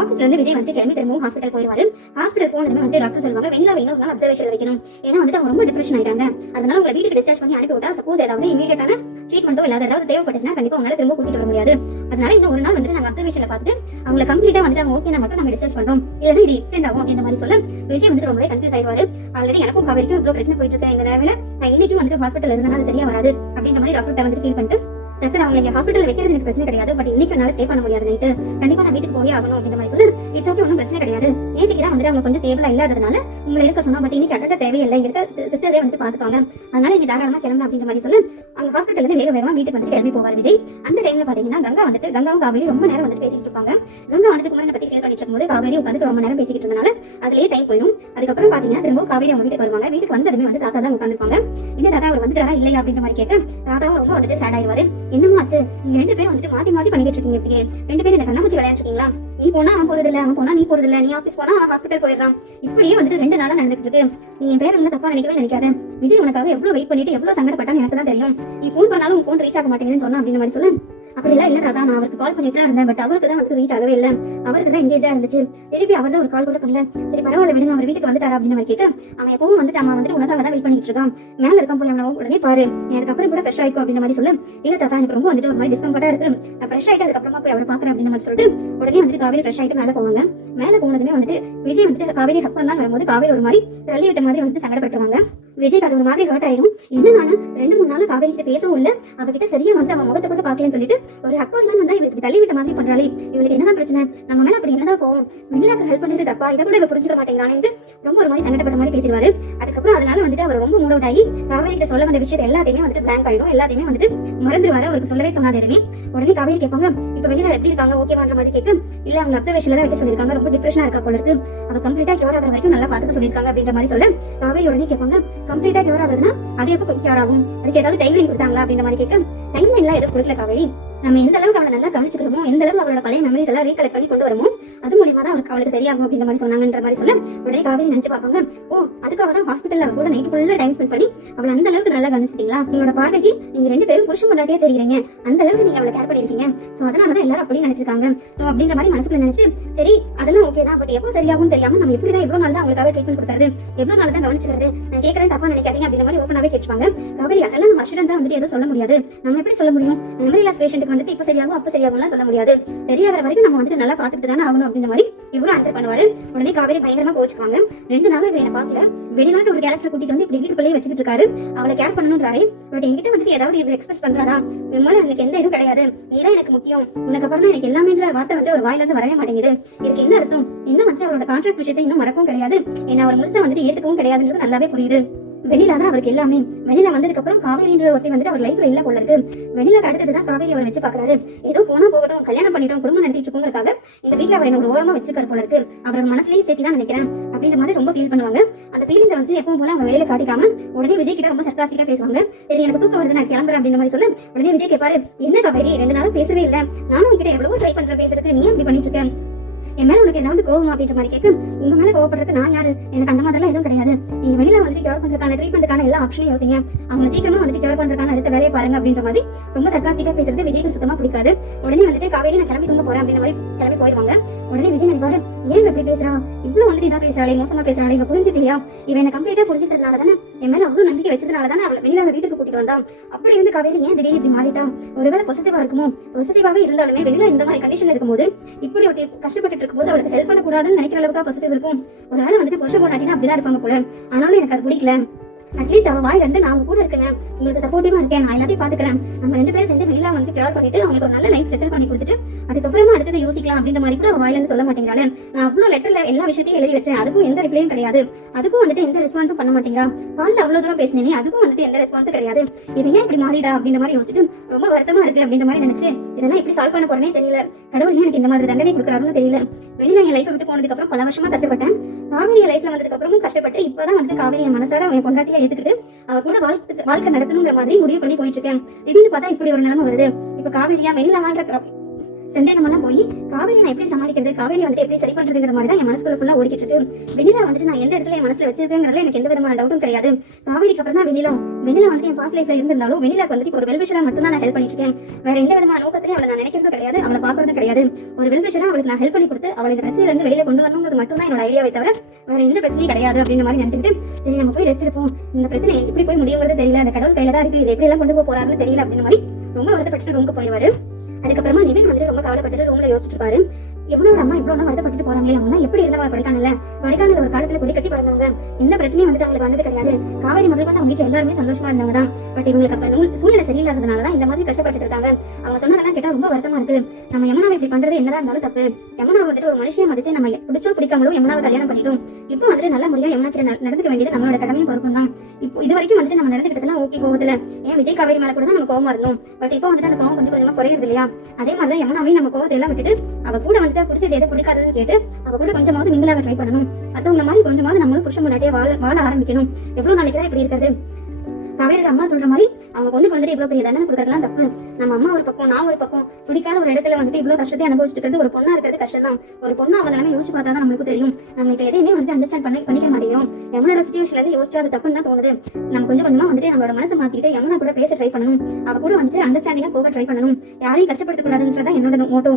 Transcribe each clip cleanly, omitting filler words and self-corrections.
ஆஃபீஸ்ல இருந்து விஜய் வந்து கிளம்பி திரும்பவும் ஹாஸ்பிட்டல் போயிருவாரு. ஹாஸ்பிட்டல் போனதுமே வந்து டாக்டர் சொல்லுவாங்க வெண்ணிலாவை இன்னொரு நாள் அப்சர்வேஷன் வைக்கணும். ஏன்னா வந்துட்டு அவங்க ரொம்ப டிப்ரெஷன் ஆயிட்டாங்க. அதனால உங்களை வீட்டுக்கு டிஸ்சார்ஜ் பண்ணி அனுப்பி விட்டா சப்போஸ் ஏதாவது இமீடியட்டான ட்ரீட்மெண்ட்டோ இல்லாத ஏதாவது தேவைப்பட்டுச்சுன்னா கண்டிப்பா உங்களால திரும்ப கூட்டிட்டு வர முடியாது. அதனால இன்னும் ஒரு நாள் வந்துட்டு நாங்க அப்சர்வேஷன்ல பார்த்து அவங்களை கம்ப்ளீட்டா வந்துட்டு அவங்க ஓகேனா மட்டும் நாங்க டிஸ்சார்ஜ் பண்றோம், இல்லைன்னா இது எக்ஸ்டெண்ட் ஆகும் அப்படின்ற மாதிரி சொல்ல விஜய் வந்துட்டு ரொம்பவே கன்ஃபியூஸ் ஆயிடுவாரு. ஆல்ரெடி எனக்கும் காவேரிக்கும் இவ்வளவு பிரச்சனை போயிட்டு இருக்க இந்த நேரத்துல நான் இன்னைக்கும் வந்துட்டு ஹாஸ்பிட்டல் இருந்தாலும் அது சரியா வராது அப்படின்ற மாதிரி டாக்டர் வந்து ஃபீல் பண்ணிட்டு டாக்டர் அவங்க எங்க ஹாஸ்பிட்டல் வைக்கிறது எனக்கு பிரச்சனை கிடையாது, பட் இன்னைக்கு என்னால ஸ்டே பண்ண முடியாது, நைட்டு கண்டிப்பா நான் வீட்டுக்கு போய் ஆகணும் அப்படின்ற மாதிரி சொல்லு. இட்ஸ் ஓகே, ஒன்றும் பிரச்சனை கிடையாது. நேற்றுக்கு தான் வந்து அவங்க கொஞ்சம் ஸ்டேபிளா இல்லாததுனால உங்களை இருக்க சொன்னா, பட் இன்னைக்கு அட்டக்க தேவையில்லை, இருக்க சிஸ்டரே வந்து பாத்துக்காங்க, அதனால நீங்க தாராளமா கிளம்பலாம் அப்படின்ற மாதிரி சொல்லு. அவங்க ஹாஸ்பிட்டல் இருந்து வேகமா வீட்டுக்கு வந்து கிளம்பி போவார் விஜய். அந்த டைம்ல பாத்தீங்கன்னா கங்காவும் காவேரி ரொம்ப நேரம் வந்து பேசிட்டு இருப்பாங்க. கங்கா வந்துட்டு குமரனை பத்தி ஃபீல் பண்ணிட்டு இருக்கும்போது காவேரி உட்காந்து ரொம்ப நேரம் பேசிக்கிட்டு இருந்தனால அதுலயே டைம் போயிடும். அதுக்கப்புறம் பாத்தீங்கன்னா திரும்ப காவேரி அவங்க வீட்டுக்கு வருவாங்க. வீட்டுக்கு வந்ததுமே வந்து தாத்தா தான் உட்காந்துருப்பாங்க. என்ன தாத்தா அவர் வந்துட்டாரா இல்லையா அப்படின்ற மாதிரி கேட்க தாத்தாவும் ரொம்ப வந்துட்டு சேட் ஆயிடுவாரு. என்னமோ ஆச்சு, நீங்க ரெண்டு பேரும் வந்துட்டு மாத்தி பண்ணிட்டு இருக்கீங்க, இப்படியே ரெண்டு பேரும் என்ன கண்ணாமூச்சி விளையாண்டுருக்கீங்களா? நீ போனா அவன் போறது இல்ல, அவன் போனா நீ போறது இல்ல, நீ ஆபீஸ் போனா அவன் ஹாஸ்பிட்டல் போயிடுறான், இப்படியே வந்துட்டு 2 நாளா நடந்துட்டு இருக்கு. நீ என் பேர் இல்ல தப்பா நினைக்காத. விஜய் உனக்காக எவ்வளவு வெயிட் பண்ணிட்டு எவ்வளவு சங்கடப்பட்டான்னு எனக்கு தான் தெரியும். நீ போன் பண்ணாலும் உன் போன் ரீச் ஆக மாட்டேங்குதுன்னு சொன்னா அப்படின்ற மாதிரி சொல்லு. அப்படிலாம் இல்ல தாத்தா, நான் அவருக்கு கால் பண்ணிட்டு தான் இருந்தேன், பட் அவருக்கு தான் வந்து ரீச் ஆகவே இல்லை, அவருக்கு தான் எங்கேஜா இருந்துச்சு, திருப்பி அவர் தான் ஒரு கால் கூட பண்ணல. சரி பரவாயில்ல விடுங்க, அவர் வீட்டுக்கு வந்துட்டாரா அப்படின்னு மாதிரி கேட்க அவன் எப்பவும் வந்துட்டு அவன் வந்துட்டு உனக்காக தான் வெயிட் பண்ணிட்டு இருக்கான், மேல இருக்கான், போய் அவனை உடனே பாரு, அதுக்கப்புறம் கூட ஃப்ரெஷ் ஆயிக்கும் அப்படின்ற மாதிரி சொல்லு. இல்ல தாத்தா எனக்கு ரொம்ப வந்துட்டு ஒரு மாதிரி டிஸ்கம்ஃபர்ட்டா இருக்கு, நான் ஃப்ரெஷ் ஆயிட்டு அதுக்கப்புறமா போய் அவரை பாக்குறேன் அப்படின்ற மாதிரி சொல்லிட்டு உடனே வந்துட்டு காவேரி ஃப்ரெஷ் ஆயிட்டு மேல போவாங்க. மேல போனதுமே வந்துட்டு விஜய் வந்துட்டு காவேரி ஹக் பண்ணலாம் வரும்போது காவேரி ஒரு மாதிரி தள்ளி விட்ட மாதிரி வந்துட்டு சங்கடப்பட்டுவாங்க. விஜய்க்கு அது ஒரு மாதிரி ஹர்ட் ஆயிரும். என்ன நானு 2-3 நாள் காவேரி கிட்ட பேசவும் இல்ல, அவகிட்ட சரியா வந்து அவன் முகத்தை கூட பாக்கலன்னு சொல்லிட்டு ஒரு ஹக் பண்ணலாம் வந்தா இவளுக்கு தள்ளி விட்ட மாதிரி பண்றாளே, இவளுக்கு என்னதான் பிரச்சனை, நம்ம மேல அப்படி என்னதான் போகும், வெண்ணிலாக்கு ஹெல்ப் பண்றது தப்பா, இதை கூட இவ புரிஞ்சுக்க மாட்டேங்கிறான்னு ரொம்ப ஒரு மாதிரி சங்கடப்பட்ட மாதிரி பேசிடுவாரு. அதுக்கப்புறம் அதனால வந்துட்டு அவர் ரொம்ப மூட் அவுட் ஆகி காவேரி கிட்ட சொல்ல வந்த விஷயத்தை எல்லாத்தையுமே வந்துட்டு பிளாங்க் ஆயிடும், எல்லாத்தையுமே வந்துட்டு மறந்துடுவாரு, அவருக்கு சொல்லவே தோணாது எதுவுமே. உடனே காவேரி கேட்பாங்க இப்ப வெண்ணிலா எப்படி இருக்காங்க, ஓகேவான்ற மாதிரி கேட்க இல்ல அவங்க அப்சர்வேஷன்ல தான் வைக்க சொல்லிருக்காங்க, ரொம்ப டிப்ரெஷனா இருக்கா போல இருக்கு, அவ கம்ப்ளீட்டா கியூர் ஆகிற வரைக்கும் நல்லா பாத்துக்க சொல்லிருக்காங்க அப்படின்ற மாதிரி சொல்ல காவேரி உடனே கேட்பாங்க கம்ப்ளீட்டா கியூர் ஆகுதுன்னா அது எப்போ கியூர் ஆகும், அதுக்கு ஏதாவது டைம்லைன் கொடுத்தாங்களா அப்படின்ற மாதிரி கேட்க டைம்லைன் எல்லாம் எதுவும் கொடுக்கல காவேரி, நம்ம எந்த அளவுக்கு அவனை நல்லா கவனிச்சுக்கிறோமோ, எந்த அளவுக்கு அவளோட பழைய மெமரிஸ் எல்லாம் ரீகலெக்ட் பண்ணி கொண்டு வருமோ அது மூலியமா தான் அவளுக்கு சரியாகும் அப்படின்ற மாதிரி சொன்னாங்கன்ற மாதிரி சொல்ல உடனே காவேரி நினைச்சு பார்ப்பாங்க ஓ அதுக்காக தான் ஹாஸ்பிட்டல்ல கூட நைட் ஃபுல்லா டைம் ஸ்பெண்ட் பண்ணி அவளை அந்த அளவுக்கு நல்லா கவனிச்சிட்டீங்களா, உங்களோட பார்வைக்கு நீங்க 2 பேரும் புருஷன் பொண்டாட்டியே தெரியுறீங்க, அந்த அளவுக்கு நீங்க அவளை கேர் பண்ணிருக்கீங்க, சோ அதனாலதான் எல்லாரும் அப்படியே நினைச்சிருக்காங்க அப்படின்ற மாதிரி மனசுக்குள்ள நினைச்சு சரி அதெல்லாம் ஓகே தான், பட் எப்போ சரியாகும் தெரியாம நம்ம எப்படிதான் எவ்வளவு நாள் தான் அவங்களுக்காக ட்ரீட்மெண்ட் கொடுக்கறது, எவ்வளவு நாள் தான் கவனிச்சுக்கிறது, நான் கேட்கறேன் தப்பா நினைக்காதீங்க அப்படின்ற மாதிரி ஓப்பனாவே கேட்டுப்பாங்க. காவேரி அதெல்லாம் நம்ம அஷூரன்ஸா வந்துட்டு எதுவும் சொல்ல முடியாது, நம்ம எப்படி சொல்ல முடியும், மெமரி லாஸ் பேஷண்ட்டுக்கு வந்துட்டு இப்ப சரியாகும் அப்ப சரியாகும்லாம் சொல்ல முடியாது, சரியாகிற வரைக்கும் நம்ம வந்துட்டு நல்லா பாத்துட்டு தானே ஆகணும் அப்படின்ற மாதிரி இவரும் ஆன்சர் பண்ணுவாரு. உடனே காவேரி பயங்கரமா கோச்சுக்குவாங்க. 2 நாளா இவரை என்ன பாக்கல, வெளிநாட்டு ஒரு கேரக்டர் கூட்டிட்டு வந்து இப்படி வீட்டுக்குள்ளேயே வச்சுட்டு இருக்காரு, அவளை கேர் பண்ணணும்ன்றாரு, பட் என்கிட்ட வந்துட்டு ஏதாவது இவர் எக்ஸ்பிரஸ் பண்றாரா, மேல எனக்கு எந்த இதுவும் கிடையாது, நீதான் எனக்கு முக்கியம், உனக்கு அப்புறம் தான் எனக்கு எல்லாமேன்ற வார்த்தை வந்து ஒரு வாயில இருந்து வரவே மாட்டேங்குது, இதுக்கு என்ன அர்த்தம், இன்னும் வந்து அவரோட கான்ட்ராக்ட் விஷயத்தை இன்னும் மறக்கவும் கிடையாது, என்ன அவர் முழுசா வந்துட்டு ஏத்துக்கவும் கிடையாதுன்றது நல்லாவே புரியுது. வெண்ணிலா தான் அவருக்கு எல்லாமே, வெண்ணிலா வந்ததுக்கு அப்புறம் காவேரின்ற ஒருத்தி வந்துட்டு அவர் லைஃப்ல இல்ல போல இருக்கு, வெண்ணிலாக்கு அடுத்ததுதான் காவேரி அவர் வச்சு பாக்குறாரு, ஏதோ போனா போகட்டும் கல்யாணம் பண்ணிட்டோம் குடும்பம் நடத்திட்டு இருக்கோங்கிறதுக்காக இந்த வீட்டுல அவர் என்ன ஒரு ஓரமா வச்சிருக்காரு போல இருக்கு, அவரோட மனசுலயும் சேர்த்து தான் நினைக்கிறேன் அப்படின்ற மாதிரி ரொம்ப ஃபீல் பண்ணுவாங்க. அந்த ஃபீலிங்ஸ் வந்து எப்பவும் போல அவங்க வெளியில காட்டிக்காம உடனே விஜய் கிட்ட ரொம்ப சர்க்காஸ்டிக்கா பேசுவாங்க. சரி எனக்கு தூக்கம் வருது நான் கிளம்புறேன் அப்படின்ற மாதிரி சொல்ல உடனே விஜய் கேட்பாரு என்ன காவேரி 2 நாளும் பேசவே இல்ல, நானும் உங்ககிட்ட எவ்வளவோ ட்ரை பண்றேன் பேசுறதுக்கு, நீ அப்படி பண்ணிட்டு இருக்கேன், என் மேல உனக்கு ஏதாவது கோவம் அப்படின்ற மாதிரி கேட்க உங்க மேல கோவப்படுறதுக்கு நான் யாரு, எனக்கு அந்த மாதிரிலாம் எதுவும் கிடையாது, நீங்க வெளியில வந்துட்டு கியூர் பண்றதுக்கான ட்ரீட்மெண்ட்டுக்கான எல்லா ஆப்ஷனையும் யோசிங்க, அவங்க சீக்கிரமா வந்துட்டு கியூர் பண்றதுக்கான அடுத்த வேலையை பாருங்க அப்படின்ற மாதிரி ரொம்ப சர்க்காஸ்டிக்கா பேசுறது விஜய்க்கு சுத்தமா பிடிக்காது. உடனே வந்துட்டு காவேரி நான் கிளம்பி தூங்க போறேன் அப்படின்ற மாதிரி கிளம்பி போயிருவாங்க. உடனே விஜய் நினைப்பாரு ஏன் இப்படி பேசுறா, இவ்வளவு வந்துட்டு இதா பேசுறாளே, மோசமா பேசுறாளே, இவ புரிஞ்சுக்கலையா, இவன் என்ன கம்ப்ளீட்டா புரிஞ்சுக்கிறதுனால தானே என் மேல அவ்வளவு நம்பிக்கை வச்சதுனால தானே அவளை வெளியில வீட்டுக்கு கூட்டிட்டு வந்தான், அப்படி இருந்து காவேரி ஏன் திடீர்னு இப்படி மாறிட்டா, ஒருவேளை பொசசிவா இருக்குமோ, பொசசிவாவே இருந்தாலுமே வெளியில இந்த மாதிரி கண்டிஷன்ல இருக்கும்போது இப்படி ஒரு கஷ்டப்பட்டு இருக்கும்போது அவளுக்கு ஹெல்ப் பண்ண கூடாதுன்னு நினைக்கிற அளவுக்கு பொசசிவ் இருக்கும், ஒரு வேளை வந்துட்டு புருஷன் பொண்டாட்டினா அப்படிதான் இருப்பாங்க போல, ஆனாலும் எனக்கு அது பிடிக்கல, அட்லீஸ்ட் அவ வாயில இருந்து நான் உங்க கூட இருக்கேன், உங்களுக்கு சப்போர்ட்டிவா இருக்கேன், நான் எல்லாத்தையும் பாத்துக்கிறேன், நம்ம 2 பேரும் சேர்ந்து வெளியில வந்து கேர் பண்ணிட்டு அவங்களுக்கு ஒரு நல்ல லைஃப் செட்டில் பண்ணி கொடுத்துட்டு அதுக்கப்புறமா அடுத்தது யோசிக்கலாம் அப்படின்ற மாதிரி கூட அவ வாயில இருந்து சொல்ல மாட்டேங்கிறாள். நான் அவ்வளவு லெட்டர்ல எல்லா விஷயத்தையும் எழுதி வச்சேன், அதுக்கும் எந்த ரிப்ளையும் கிடையாது, அதுக்கும் வந்துட்டு எந்த ரெஸ்பான்ஸும் பண்ண மாட்டேங்கிறா, காலில் அவ்வளவு தூரம் பேசினேனே அதுக்கும் வந்துட்டு எந்த ரெஸ்பான்ஸும் கிடையாது, இது ஏன் இப்படி மாறிடா அப்படின்ற மாதிரி யோசிச்சுட்டு ரொம்ப வருத்தமா இருக்கு அப்படின்ற மாதிரி நினைச்சு இதெல்லாம் எப்படி சால்வ் பண்ண போறேனே தெரியல, கடவுள் எனக்கு இந்த மாதிரி தண்டனை கொடுக்குறாருன்னு தெரியல, வெளியில என் லைஃப் விட்டு போனதுக்கு அப்புறம் பல வருஷமா கஷ்டப்பட்டேன், காவேரி லைஃப்ல வந்ததுக்கு அப்புறமும் கஷ்டப்பட்டு இப்பதான் வந்துட்டு காவேரி மனசார என் பொண்டாட்டியா ஏத்துக்கிட்டு அவ கூட வாழ்க்கை நடத்தணுங்கிற மாதிரி முடிவு பண்ணி போயிட்டு இருக்கேன். திடீர்னு பார்த்தா இப்படி ஒரு நிலைமை வருது. இப்ப காவேரியா வெண்ணிலான்ற சந்தேகமெல்லாம் போய் காவேரி நான் எப்படி சமாளிக்கிறது, காவேரி வந்துட்டு எப்படி சரி பண்றதுங்கிற மாதிரி தான் என் மனசுக்குள்ள ஃபுல்லா ஓடிக்கிட்டு இருக்கு. வெண்ணிலா வந்துட்டு நான் எந்த இடத்துல என் மனசுல வச்சிருக்கேங்கிறதுல எனக்கு எந்த விதமான டவுட்டும் கிடையாது. காவேரிக்கு அப்புறம் தான் வெண்ணிலா வந்துட்டு என் பாஸ்ட் லைஃப்ல இருந்திருந்தாலும் வெண்ணிலாக்கு வந்துட்டு ஒரு வெல்விஷரா மட்டும் தான் நான் ஹெல்ப் பண்ணிட்டு இருக்கேன். வேற எந்த விதமான நோக்கத்திலையும் அவளை நான் நினைக்கிறதும் கிடையாது, அவளை பாக்குறதும் கிடையாது. ஒரு வெல்விஷரா அவளுக்கு நான் ஹெல்ப் பண்ணி கொடுத்து அவளை இந்த பிரச்சனையில இருந்து வெளியில கொண்டு வரணுங்கிறது மட்டும் தான் என்னோட ஐடியாவை தவிர வேற எந்த பிரச்சனையும் கிடையாது அப்படின்ற மாதிரி நினைச்சிட்டு சரி நம்ம போய் ரெஸ்ட் எடுப்போம், இந்த பிரச்சனை எப்படி போய் முடியுங்கிறது தெரியல, அந்த கடவுள் கையில தான் இருக்கு, இதை எப்படி எல்லாம் கொண்டு போக போறாருன்னு தெரியல அப்படின்ற மாதிரி ரொம்ப வருத்தப்பட்டு ரூமுக்கு போயிடுவாரு. அதுக்கப்புறமா நிவின் வந்துட்டு ரொம்ப கவலைப்பட்டு ரூம்ல யோசிச்சுட்டு இருப்பாரு. எவனோட அம்மா இவ்வளவு வருத்தப்பட்டு போறாங்களே, அவங்க எப்படி இருந்தவங்க கொடைக்கானல ஒரு காலத்துல கொடி கட்டி பிறந்தவங்க, எந்த பிரச்சனையும் வந்துட்டு அவங்களுக்கு வந்தது கிடையாது. காவேரி முதல் கொண்டு அவங்க வீட்டுல எல்லாருமே சந்தோஷமா இருந்தவங்க தான். பட் இவங்களுக்கு அப்ப சூழ்நிலை சரியில்லாததுனாலதான் இந்த மாதிரி கஷ்டப்பட்டு இருக்காங்க. அவங்க சொன்னதெல்லாம் கேட்டா ரொம்ப வருத்தமா இருக்கு. நம்ம யமுனாவை இப்படி பண்றது என்னதான் இருந்தாலும் தப்பு. யமுனா வந்துட்டு ஒரு மனுஷியை மதிச்சு நம்ம பிடிச்சோ பிடிக்காமலும் யமுனாவை கல்யாணம் பண்ணிட்டோம். இப்போ வந்துட்டு நல்ல முறையா யமுனா கிட்ட நடந்துக்க வேண்டியது நம்மளோட கடமையும் பொறுப்பும் தான். இப்போ இது வரைக்கும் வந்துட்டு நம்ம நடந்துக்கிட்டதெல்லாம் ஓகே போகுதுல, ஏன் விஜய் காவேரி மேல கூட தான் நம்ம கோவமா இருந்தோம். பட் இப்போ வந்துட்டு அந்த கோவம் கொஞ்சம் கொஞ்சமா குறையுது இல்லையா? அதே மாதிரிதான் யமுனாவையும் நம்ம கோவத்தை எல்லாம் விட்டுட்டு அவ கூட வந்துட்டு பிடிச்சது எது பிடிக்காதுன்னு கேட்டு அவ கூட கொஞ்சமாவது மிங்கிளாக ட்ரை பண்ணணும். மத்தவங்க மாதிரி கொஞ்சமாவது நம்மளும் புருஷன் முன்னாடியே வாழ ஆரம்பிக்கணும். எவ்வளவு நாளைக்கு தான் இப்படி இருக்கிறது? காவேரியோட அம்மா சொல்ற மாதிரி அவங்க பொண்ணுக்கு வந்துட்டு இவ்வளவு பெரிய தண்டனை கொடுக்கறதுலாம் தப்பு. நம்ம அம்மா ஒரு பக்கம், நான் ஒரு பக்கம், பிடிக்காத ஒரு இடத்துல வந்துட்டு இவ்வளவு கஷ்டத்தை அனுபவிச்சுட்டு இருக்கிறது ஒரு பொண்ணா இருக்கிறது கஷ்டம் தான். ஒரு பொண்ணு அவ நிலைமை யோசிச்சு பார்த்தா தான் நம்மளுக்கு தெரியும். நம்ம இப்ப எதையுமே வந்துட்டு அண்டர்ஸ்டாண்ட் பண்ணிக்க மாட்டேங்கிறோம். யமுனோட சிச்சுவேஷன்ல இருந்து யோசிச்சா அது தப்புன்னு தான் தோணுது. நம்ம கொஞ்சம் கொஞ்சமா வந்துட்டு நம்மளோட மனசை மாத்திட்டு யமுனா கூட பேச ட்ரை பண்ணணும். அவ கூட வந்துட்டு அண்டர்ஸ்டாண்டிங்கா போக ட்ரை பண்ணணும். யாரையும் கஷ்டப்படுத்த கூடாதுன்றதா என்னோட மோட்டோ.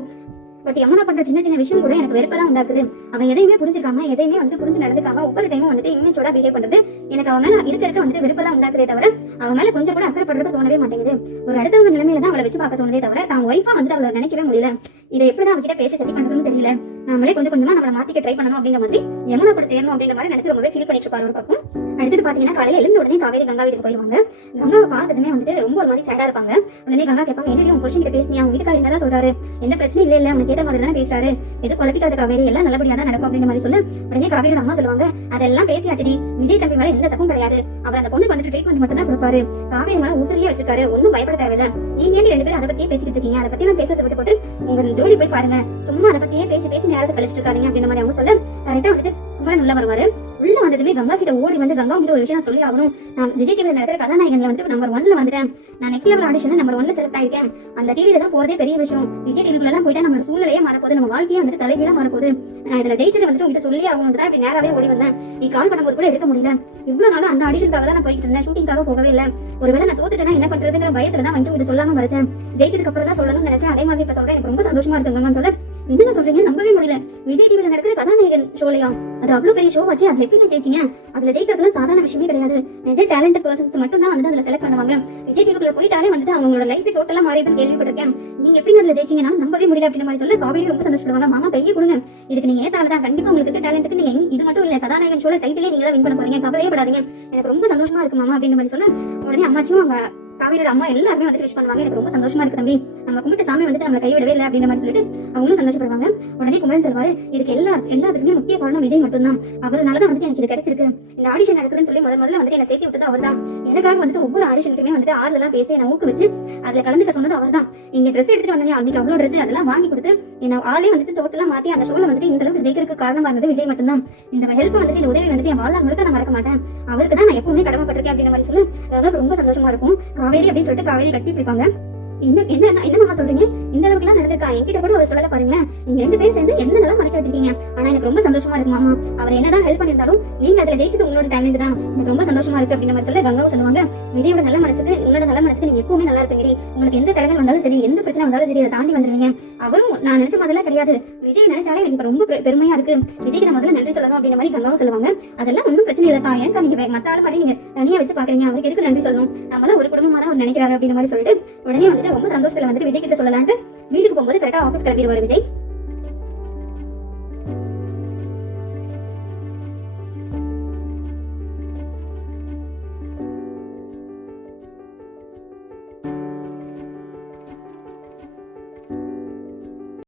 பட் யமுனா பண்ற சின்ன சின்ன விஷயம் கூட எனக்கு வெறுப்பதான் உண்டாக்குது. அவன் எதையுமே புரிஞ்சுக்காம, எதையுமே வந்துட்டு புரிஞ்சு நடந்துக்காம ஒவ்வொரு டைமும் வந்துட்டு இமேஜோட பிஹேவ் பண்றது எனக்கு அவன் மேல இருக்க வந்துட்டு வெறுப்பதான் உண்டாக்குதே தவிர அவன் மேல கொஞ்சம் கூட அக்கறைப்படுறது தோணவே மாட்டேங்குது. ஒரு அடுத்தவங்க நிலைமையில தான் அவளை வச்சு பார்க்க தோணுதே தவிர தான் ஒய்ஃபா வந்துட்டு அவளை நினைக்கவே முடியல. இதை எப்படிதான் அவகிட்ட பேசி சரி பண்றதுன்னு தெரியல. நம்மளே கொஞ்சம் கொஞ்சமா நம்மளை மாத்திக்க ட்ரை பண்ணணும் அப்படின்ற மாதிரி யமுனா கூட சேரணும் அப்படின்ற மாதிரி நினைச்சு ரொம்பவே ஃபீல் பண்ணிட்டு இருப்பாரு ஒரு பக்கம். அடுத்தது பாத்தீங்கன்னா காலையில எழுந்த உடனே காவேரி கங்கா வீட்டுக்கு போயிருவாங்க. கங்காவை பார்த்ததுமே வந்துட்டு ரொம்ப ஒரு மாதிரி சேடா இருப்பாங்க. உடனே கங்கா கேட்பாங்க, என்னடி உங்க புருஷன் கிட்ட பேசினியா, உங்க வீட்டுக்காரர் என்னதான் சொல்றாரு, எந்த பிரச்சனையும் இல்ல, உனக்கு ஏத்த மாதிரி தானே பேசுறாரு, எது குழப்பிக்காத காவேரி, எல்லாம் நல்லபடியா தான் நடக்கும் அப்படின்ற மாதிரி சொல்ல உடனே காவேரியோட அம்மா சொல்லுவாங்க, அதெல்லாம் பேசியாச்சடி, விஜய் தம்பி மேல எந்த தப்பும் கிடையாது, அவர் அந்த பொண்ணுக்கு வந்துட்டு ட்ரீட்மெண்ட் மட்டும் தான் கொடுப்பாரு, காவேரி மேல உசிரியே வச்சிருக்காரு, ஒன்னும் பயப்பட தேவையில்ல, நீங்க ஏன் 2 பேரும் அதை பத்தியே பேசிட்டு இருக்கீங்க, அதை பத்தி எல்லாம் பேசுறதை விட்டு போட்டு உங்க ஜோலி போய் பாருங்க, சும்மா அதை பத்தியே பேசி நேரத்தை கழிச்சிட்டு இருக்காங்க அப்படின்ற மாதிரி அவங்க சொல்ல கரெக்டா வந்துட்டு குமரன் உள்ள வருவாரு. உள்ள வந்ததுமே கங்கா கிட்ட ஓடி வந்து கங்கா கிட்ட ஒரு விஷயம் சொல்லி ஆகணும், நான் விஜய் டிவில நடக்கிற கதாநாயகன்ல வந்துட்டு நம்பர் 1ல வந்துட்டேன், நான் நெக்ஸ்ட் லெவல் ஆடிஷன்ல நம்பர் 1ல செலக்ட் ஆயிருக்கேன், அந்த டிவில தான் போறதே பெரிய விஷயம், விஜய் டிவிக்குள்ள எல்லாம் போயிட்டா நம்ம சூழ்நிலையே மாறப்போகுது, நம்ம வாழ்க்கையே வந்துட்டு தலைகீழா மாறப்போகுது, நான் இதுல ஜெயிச்சது வந்துட்டு உங்ககிட்ட சொல்லி ஆகணும் தான் இப்படி நேராவே ஓடி வந்தேன், நீ கால் பண்ணும்போது கூட எடுக்க முடியல, இவ்வளவு நாள் அந்த ஆடிஷனுக்காக தான் நான் போயிட்டு இருந்தேன், ஷூட்டிங்காக போகவே இல்லை, ஒருவேளை நான் தோத்துட்டேன்னா என்ன பண்றதுங்கிற பயத்துல தான் வந்துட்டு உங்ககிட்ட சொல்லாம வரைச்சேன், ஜெயிச்சதுக்கு அப்புறம் தான் சொல்லணும்னு நினைச்சேன், அதே மாதிரி இப்ப சொல்றேன், எனக்கு ரொம்ப சந்தோஷமா இருக்குங்கன்னு சொல்ல என்ன சொல்றீங்க, நம்பவே முடியல, விஜய் டிவில நடக்கிற கதாநாயகன் ஷோலையா, அது அவ்வளவு பெரிய ஷோ வச்சு அதுல எப்படி ஜெயிச்சீங்க, அதுல ஜெயிக்கிறதுல சாதாரண விஷயமே கிடையாது, நிஜ டேலண்டட் பர்சன்ஸ் மட்டும் தான் வந்து அதுல செலக்ட் பண்ணுவாங்க, விஜய் டிவிக்குள்ள போயிட்டாலே வந்துட்டு அவங்களோட லைஃப் டோட்டலா மாறிடும் கேள்விப்பட்டிருக்கேன், நீங்க எப்படி அதுல ஜெயிச்சீங்கன்னா நம்பவே முடியல அப்படின்ற மாதிரி சொல்ல காவேரி ரொம்ப சந்தோஷப்படுவாங்க, மாமா கையை கொடுங்க, இதுக்கு நீங்க ஏத்தாலதான் கண்டிப்பா உங்களுக்கு டேலண்ட்டுக்கு நீங்க இது மட்டும் இல்ல கதாநாயகன் ஷோல டைட்டிலே நீங்க தான் வின் பண்ண போறீங்க, கவலையே படாதீங்க, எனக்கு ரொம்ப சந்தோஷமா இருக்கு மாமா அப்படின்ற மாதிரி சொல்ல உடனே அம்மாச்சும் அவங்க காவேரியோட அம்மா எல்லாருமே வந்துட்டு விஷ் பண்ணுவாங்க, எனக்கு ரொம்ப சந்தோஷமா இருக்கு தம்பி, நம்ம கும்பிட்டு சாமி வந்துட்டு நம்மளை கைவிடவே இல்லை அப்படின்ற மாதிரி சொல்லிட்டு அவங்களும் சந்தோஷப்படுவாங்க. உடனே குமரன் சொல்வாரு, இதுக்கு எல்லாத்துக்குமே முக்கிய காரணம் விஜய் மட்டும் தான், அவராலதான் வந்துட்டு எனக்கு இது கிடைச்சிருக்கு, இந்த ஆடிஷன் நடக்குதுன்னு சொல்லி முதல்ல வந்துட்டு என்ன சேர்த்து விட்டது அவர் தான், எனக்காக வந்துட்டு ஒவ்வொரு ஆடிஷனுக்குமே வந்துட்டு ஆறுதலா பேசி என்ன ஊக்கு வச்சு அதுல கலந்துக்க சொன்னது அவர் தான், நீங்க ட்ரெஸ் எடுத்துட்டு வந்தீங்க அன்னைக்கு அவ்வளவு ட்ரெஸ் அதெல்லாம் வாங்கி கொடுத்து என்ன ஆளே வந்துட்டு டோட்டலா மாத்தி அந்த ஷோல வந்துட்டு இந்த அளவுக்கு ஜெயிக்கிறதுக்கு காரணமா இருந்தது விஜய் மட்டும் தான், இந்த ஹெல்ப் வந்துட்டு இந்த உதவி வந்துட்டு என் வாழ்நாள் முழுக்க நான் மறக்க மாட்டேன், அவருக்கு தான் நான் எப்பவுமே கடமைப்பட்டிருக்கேன் அப்படின்ற மாதிரி சொல்லி அதாவது ரொம்ப சந்தோஷமா இருக்கும். காவேரி அப்படின்னு சொல்லிட்டு காவேரி கட்டி பிடிப்பாங்க. என்ன சொல்றீங்க, இந்த அளவுக்கு எல்லாம் நடந்திருக்கா, என்கிட்ட கூட ஒரு சொல்லல பாருங்களேன், நீங்க 2 பேரும் சேர்ந்து என்ன நல்லா மறைச்சு வச்சிருக்கீங்க, ஆனா எனக்கு ரொம்ப சந்தோஷமா இருக்கு மாமா, அவர் என்னதான் ஹெல்ப் பண்ணிருந்தாலும் நீங்க அதுல ஜெயிச்சது உங்களோட டேலண்ட் தான், எனக்கு ரொம்ப சந்தோஷமா இருக்கு அப்படின்ற மாதிரி சொல்ல கங்காவும் சொல்லுவாங்க, விஜயோட நல்ல மனசுக்கு உங்களோட நல்ல மனசுக்கு நீங்க எப்பவுமே நல்லா இருப்பீங்க, உங்களுக்கு எந்த தடங்கள் வந்தாலும் சரி, எந்த பிரச்சனை வந்தாலும் சரி அதை தாண்டி வந்துருவீங்க, அவரும் நான் நினைச்ச மாதிரிலாம் கிடையாது, விஜய் நினைச்சாலே எனக்கு ரொம்ப பெருமையா இருக்கு, விஜய்க்கு நான் முதல்ல நன்றி சொல்லணும் அப்படின்ற மாதிரி கங்காவும் சொல்லுவாங்க, அதெல்லாம் ஒன்றும் பிரச்சனை இல்லக்கா, ஏன்க்கா நீங்க மத்த ஆள் மாதிரி நீங்க தனியா வச்சு பாக்குறீங்க, அவருக்கு எதுக்கு நன்றி சொல்லணும், நம்மளாம் ஒரு குடும்பமா தான் அவர் நினைக்கிறாரு அப்படின்ற மாதிரி சொல்லிட்டு உடனே வந்துட்டு ரொம்ப சந்தோஷத்துல வந்துட்டு விஜய் கிட்ட சொல்லலான்ட்டு வீட்டுக்கு போகும்போது கரெக்டா ஆபீஸ் கிளம்பிடுவாரு விஜய்.